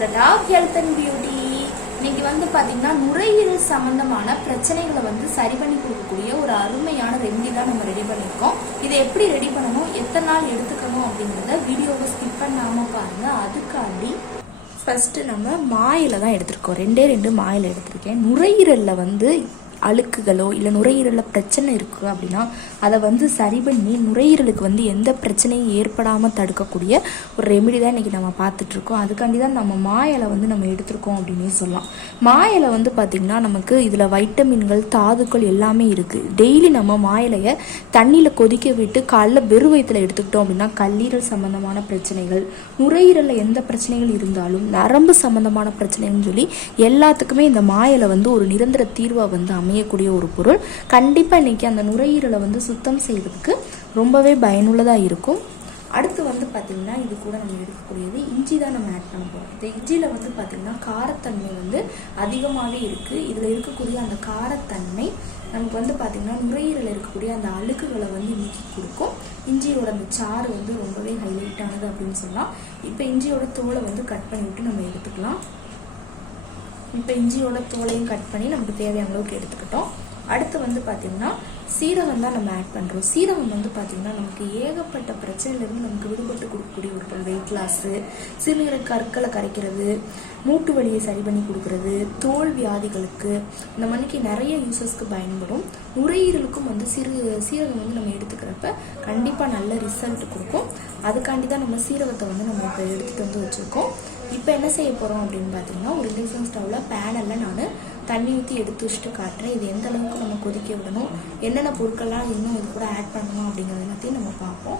Secret of health and beauty. இன்னைக்கு பாத்தீங்கன்னா நுரையீரல் சம்பந்தமான பிரச்சனைகளை சரி பண்ணி கொடுக்கக்கூடிய ஒரு அருமையான ரெமெடி தான் நம்ம ரெடி பண்ணியிருக்கோம். இதை எப்படி ரெடி பண்ணணும், எத்தனை நாள் எடுத்துக்கணும் அப்படிங்கிறத வீடியோவை ஸ்கிப் பண்ணாம பாருங்க. அதுக்காண்டி ஃபர்ஸ்ட் நம்ம மாயில தான் எடுத்திருக்கோம். ரெண்டு மாயில எடுத்திருக்கேன். நுரையீரல்ல அழுக்குகளோ இல்லை நுரையீரலில் பிரச்சனை இருக்குது அப்படின்னா அதை சரி பண்ணி நுரையீரலுக்கு எந்த பிரச்சனையும் ஏற்படாமல் தடுக்கக்கூடிய ஒரு ரெமெடி தான் இன்றைக்கி நம்ம பார்த்துட்ருக்கோம். அதுக்காண்டி தான் நம்ம மாயிலை நம்ம எடுத்திருக்கோம் அப்படின்னே சொல்லலாம். மாயிலை பார்த்திங்கன்னா நமக்கு இதில் வைட்டமின்கள், தாதுக்கள் எல்லாமே இருக்குது. டெய்லி நம்ம மாயிலையை தண்ணியில் கொதிக்க விட்டு காலைல வெறும் வயிற்றில் எடுத்துக்கிட்டோம் அப்படின்னா கல்லீரல் சம்மந்தமான பிரச்சனைகள், நுரையீரலில் எந்த பிரச்சனைகள் இருந்தாலும், நரம்பு சம்மந்தமான பிரச்சனைன்னு சொல்லி எல்லாத்துக்குமே இந்த மாயிலை ஒரு நிரந்தர தீர்வை அமையக்கூடிய ஒரு பொருள். கண்டிப்பாக இன்னைக்கு அந்த நுரையீரலை சுத்தம் செய்வதற்கு ரொம்பவே பயனுள்ளதாக இருக்கும். அடுத்து பார்த்தீங்கன்னா இது கூட நம்ம எடுக்கக்கூடியது இஞ்சி தான் நம்ம ஆட் பண்ண போகிறோம். இந்த இஞ்சியில் பார்த்தீங்கன்னா காரத்தன்மை அதிகமாகவே இருக்குது. இதில் இருக்கக்கூடிய அந்த காரத்தன்மை நமக்கு பார்த்தீங்கன்னா நுரையீரலில் இருக்கக்கூடிய அந்த அழுக்குகளை நீக்கி கொடுக்கும். இஞ்சியோட அந்த சாறு ரொம்பவே ஹைலைட்டானது அப்படின்னு சொல்லலாம். இப்போ இஞ்சியோட தோலை கட் பண்ணிவிட்டு நம்ம எடுத்துக்கலாம். இப்போ இஞ்சியோட தோலையும் கட் பண்ணி நமக்கு தேவையான அளவுக்கு எடுத்துக்கிட்டோம். அடுத்து பார்த்தீங்கன்னா சீரகம் தான் நம்ம ஆட் பண்ணுறோம். சீரகம் பார்த்தீங்கன்னா நமக்கு ஏகப்பட்ட பிரச்சனையிலேருந்து நமக்கு விடுபட்டு கொடுக்கக்கூடிய ஒரு பொருள். வெயிட் லாஸு, சிறுநீரக கற்களை கரைக்கிறது, மூட்டு வலியை சரி பண்ணி கொடுக்கறது, தோல் வியாதிகளுக்கு இந்த மணிக்கு நிறைய யூசஸ்க்கு பயன்படும். நுரையீரலுக்கும் சீரகம் நம்ம எடுத்துக்கிறப்ப கண்டிப்பாக நல்ல ரிசல்ட் கொடுக்கும். அதுக்காண்டி தான் நம்ம சீரகத்தை நம்ம இப்போ எடுத்துகிட்டு வச்சுருக்கோம். இப்போ என்ன செய்ய போகிறோம் அப்படின்னு பார்த்தீங்கன்னா, ஒரு இண்டக்ஷன் ஸ்டவ்வில் பேனலில் நான் தண்ணி ஊற்றி எடுத்து வச்சுட்டு காட்டுறேன். இது எந்த அளவுக்கு நம்ம கொதிக்க விடணும், என்னென்ன பொருட்கள்லாம் இன்னும் இது கூட ஆட் பண்ணணும் அப்படிங்கிறத எல்லாத்தையும் நம்ம பார்ப்போம்.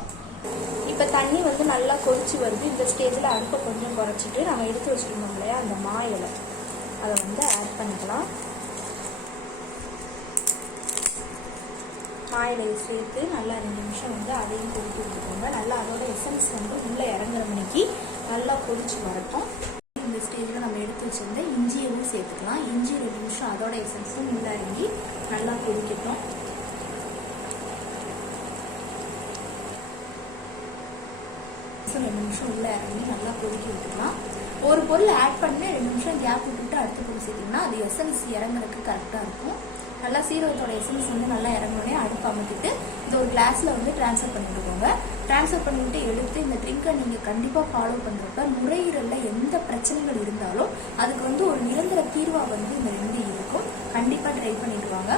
இப்போ தண்ணி நல்லா கொதிச்சு வருது. இந்த ஸ்டேஜில் அடுப்பை கொஞ்சம் குறைச்சிட்டு நம்ம எடுத்து வச்சுருந்தோம் இல்லையா அந்த மாயிலை, அதை ஆட் பண்ணிக்கலாம். மாயிலையை சேர்த்து நல்லா 2 நிமிஷம் அதையும் கொதிக்க விட்டுக்கோங்க. நல்லா அதோட எசன்ஸ் உள்ளே இறங்குற மணிக்கு நல்லா கொதிச்சு வரட்டும். இந்த ஸ்டேஜில் நம்ம எடுத்து வச்சிருந்த இஞ்சியவும் சேர்த்துக்கலாம். இஞ்சி 2 நிமிஷம் அதோட எசன்ஸும் உள்ளே இறங்கி நல்லா கொதிக்கட்டும். ரெண்டு நிமிஷம் உள்ளே இறங்கி நல்லா கொதிக்க விட்டுக்கலாம். ஒரு பொருள் ஆட் பண்ணி 2 நிமிஷம் கேப் விட்டுட்டு அடுத்த பொருள் சேர்த்திங்கன்னா அது எசன்ஸ் இறங்குறதுக்கு கரெக்டாக இருக்கும். நல்லா சீரகத்தோட எசன்ஸ் நல்லா இறங்கணுன்னே அடுப்பு அமர்த்திட்டு இந்த ஒரு கிளாஸில் ட்ரான்ஸ்ஃபர் பண்ணிவிட்டுக்கோங்க. ட்ரான்ஸ்ஃபர் பண்ணிவிட்டு எடுத்து இந்த ட்ரிங்கை நீங்கள் கண்டிப்பாக ஃபாலோ பண்ணுறப்ப நுரையீரலில் எந்த பிரச்சனைகள் இருந்தாலும் அதுக்கு ஒரு நிரந்தர தீர்வாக இந்த ரெமெடி இருக்கும். கண்டிப்பாக ட்ரை பண்ணிட்டு வாங்க.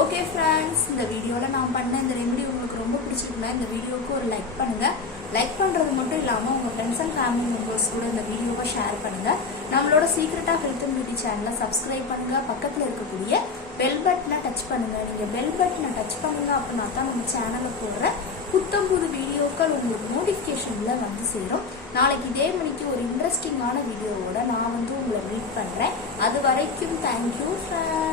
ஓகே ஃப்ரெண்ட்ஸ், இந்த வீடியோவில் நான் பண்ண இந்த ரெமெடி உங்களுக்கு ரொம்ப பிடிச்சிருக்குன்னா இந்த வீடியோவுக்கு ஒரு லைக் பண்ணுங்கள். லைக் பண்ணுறது மட்டும் இல்லாமல் உங்கள் ஃப்ரெண்ட்ஸ் அண்ட் ஃபேமிலி மெம்பர்ஸ் கூட இந்த வீடியோவை ஷேர் பண்ணுங்கள். நம்மளோட secret of health and beauty சேனலை சப்ஸ்கிரைப் பண்ணுங்கள். பக்கத்தில் இருக்கக்கூடிய பெல் பட்டனை டச் பண்ணுங்கள். நீங்கள் பெல் பட்டனை டச் பண்ணுங்க அப்படின்னா தான் நம்ம சேனலில் போடுற புது வீடியோக்கள் உங்களுக்கு நோட்டிஃபிகேஷனில் சேரும். நாளைக்கு இதே மணிக்கு ஒரு இன்ட்ரெஸ்டிங்கான வீடியோவோட நான் உங்களை மீட் பண்ணுறேன். அது வரைக்கும் தேங்க்யூ ஃப்ரெண்ட்ஸ்.